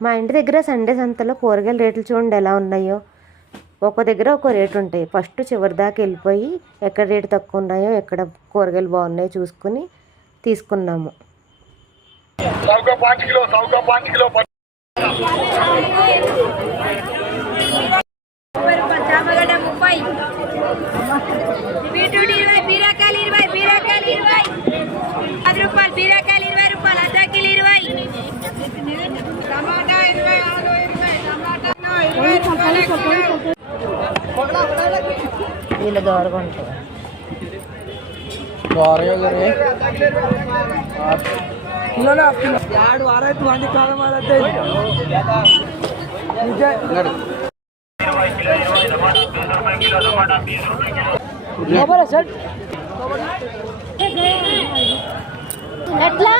మా ఇంటి దగ్గర సండే సంతలో కూరగాయల రేట్లు చూడండి ఎలా ఉన్నాయో. ఒక్కో దగ్గర ఒక్కో రేటు ఉంటాయి. ఫస్ట్ చివరి దాకా వెళ్ళిపోయి ఎక్కడ రేటు తక్కువ ఉన్నాయో, ఎక్కడ కూరగాయలు బాగున్నాయో చూసుకుని తీసుకున్నాము. వీళ్ళ దూరంగా ఉంటుంది. ఎట్లా